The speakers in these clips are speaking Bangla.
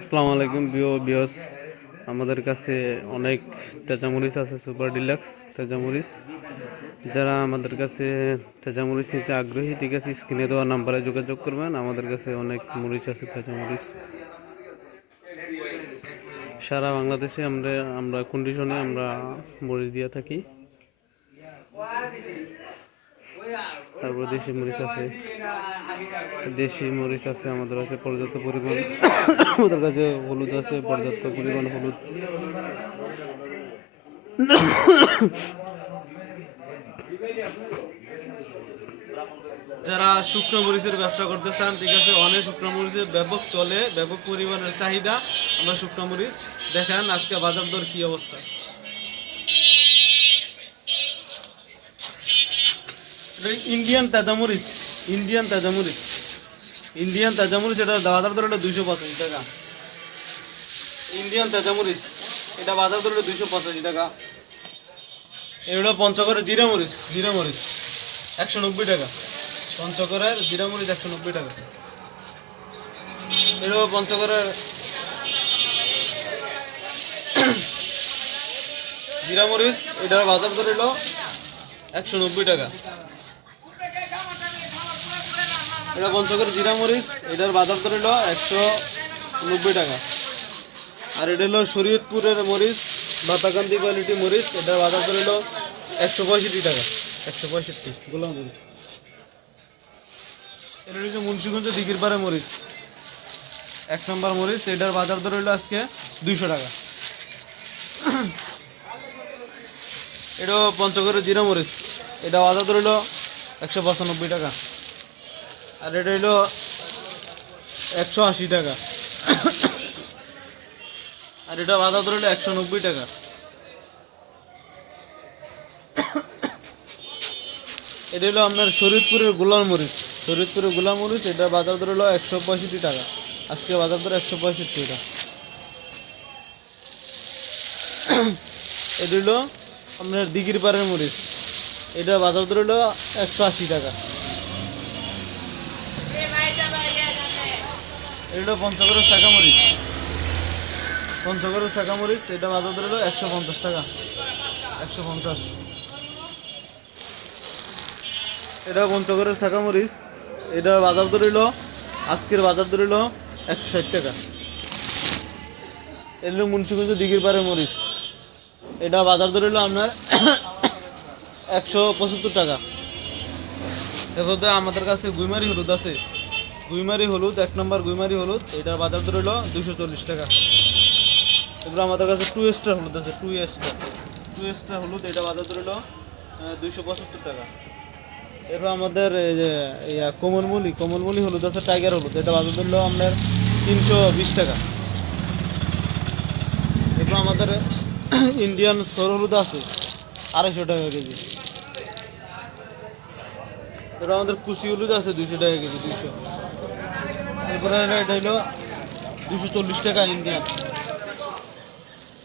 আসসালামু আলাইকুম বিও বিওস আমাদের কাছে অনেক তেজামরিচ আছে, সুপার ডিলাক্স তেজামরিচ। যারা আমাদের কাছে তেজামরিচ নিতে আগ্রহী, ঠিক আছে, স্ক্রিনে দেওয়া নাম্বারে যোগাযোগ করবেন। আমাদের কাছে অনেক মরিচ আছে, তেজামরিচ। সারা বাংলাদেশে আমরা আমরা কন্ডিশনে আমরা মরিচ দিয়ে থাকি। তারপর দেশি মরিচ আছে। দেশি মরিচ আছে আমাদের কাছে, পর্যাপ্ত পরিমাণ। আমাদের কাছে হলুদ আছে, পর্যাপ্ত পরিমাণ হলুদ। যারা শুকনো মরিচের ব্যবসা করতে চান, ঠিক আছে, অনেক শুকনো মরিচের ব্যাপক চলে, ব্যাপক পরিমাণের চাহিদা। আমরা শুকনো মরিচ দেখেন আজকে বাজার দর কি অবস্থা। ইন্ডিয়ান তাজামরিচ ইন্ডিয়ান তাজামরিচ ইন্ডিয়ান তাজামরিচ এটা বাজার হলো দুইশো পঁচাশি টাকা। ইন্ডিয়ান তাজামরিচ এটা বাজার হলো দুইশো পঁচাশি টাকা। এগুলো পঞ্চগড়ের জিরা মরিচ জিরা মরিচ একশো নব্বই টাকা। পঞ্চগড়ের জিরা মরিচ একশো নব্বই টাকা। এটাও পঞ্চগড়ের জিরা মরিচ এটার বাজার হলো একশো নব্বই টাকা। এটা পঞ্চগড় জিরা মরিচ, এটার বাজার দর হলো একশো নব্বই টাকা। আর এটা হলো শরীয়তপুরের মরিচ বাতাকান্দি কোয়ালিটি মরিচ, এটার বাজার দর হলো একশো পঁয়ষট্টি টাকা। একশো পঁয়ষট্টি, গোলাম মরিচ এটা হচ্ছে মুন্সিগঞ্জ দিঘির পাড়ে মরিচ। এক নম্বর মরিচ, এটার বাজার দর হলো আজকে দুইশো টাকা। এটা পঞ্চগড়ের জিরা মরিচ এটা বাজার দর হলো একশো পঁচানব্বই টাকা। আর এটা হলো একশো আশি টাকা। আর এটা দর হলো একশো নব্বই টাকা। এটা হলো আপনার শরীরপুরের গোলাম মরিচ। শরীরপুরের গোলাম মরিচ, এটা বাজার দর হলো একশো পঁয়ষট্টি টাকা। আজকে বাজার দর একশো পঁয়ষট্টি টাকা। এটা হলো আপনার দিঘির পাড়ের মরিচ। এটা বাজার দর হলো একশো আশি টাকা। এটা পঞ্চগড়ের শাখা মরিচ পঞ্চগড়ের শাখা মরিচ এটা বাজার দর হলো একশো পঞ্চাশ টাকা। একশো পঞ্চাশ। এটা পঞ্চগড়ের শাখা মরিচ এটা বাজার দর হলো, আজকের বাজার দর হলো একশো ষাট টাকা। এগুলো মুন্সিগঞ্জ দিঘির পাড়ে মরিচ। এটা বাজার দর হলো আপনার একশো পঁচাত্তর টাকা। এরপর আমাদের কাছে গুইমারি হলুদ আছে। গুইমারি হলুদ, এক নম্বর গুইমারি হলুদ এটার বাজার দর হলো দুশো চল্লিশ টাকা। এরপর আমাদের কাছে টু স্টার হলুদ আছে টু স্টার টু স্টার হলুদ, এটা বাজার দর হলো দুইশো পঁচাত্তর টাকা। এরপর আমাদের ইয়া, কোমলমুলি কোমলমুলি হলুদ আছে টাইগার হলুদ, এটা বাজার দর হলো আপনার তিনশো বিশ টাকা। এরপর আমাদের ইন্ডিয়ান সর হলুদ আছে, আড়াইশো টাকা কেজি। এরপর আমাদের কুচি হলুদ আছে, দুইশো টাকা কেজি, দুইশো। এরপরে হলো, এটা দুশো চল্লিশ টাকা ইন্ডিয়ান।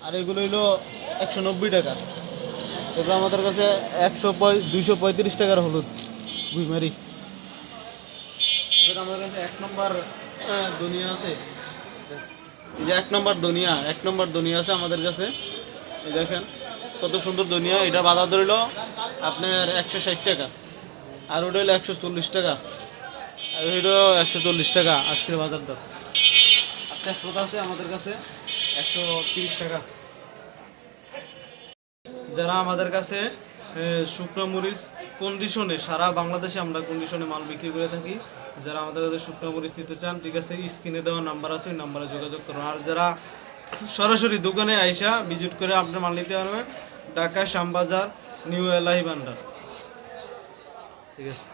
আর এগুলো হলো একশো নব্বই টাকা। এরপর আমাদের কাছে একশো পঁয় দুইশো পঁয়ত্রিশ টাকার হলুদ গুইমারি এবার আমাদের কাছে এক নম্বর দুনিয়া আছে। এই যে এক নম্বর দুনিয়া এক নম্বর দুনিয়া আছে আমাদের কাছে। এই দেখেন, কত সুন্দর দুনিয়া এটা বাজার ধরিল আপনার একশো ষাট টাকা। আর ওটা হলো একশো চল্লিশ টাকা। একশো চল্লিশ টাকা যারা আমাদের কাছে শুকনো মরিচ কন্ডিশনে সারা বাংলাদেশে আমরা কন্ডিশনে মাল বিক্রি করে থাকি, যারা আমাদের কাছে শুকনো মরিচ নিতে চান, ঠিক আছে, স্ক্রিনে দেওয়া নাম্বার আছে, ওই নাম্বারে যোগাযোগ করুন। আর যারা সরাসরি দোকানে আইসা ভিজিট করে আপনার মাল নিতে পারবেন ঢাকা শ্যামবাজার নিউ এলাহি ভান্ডার। ঠিক আছে।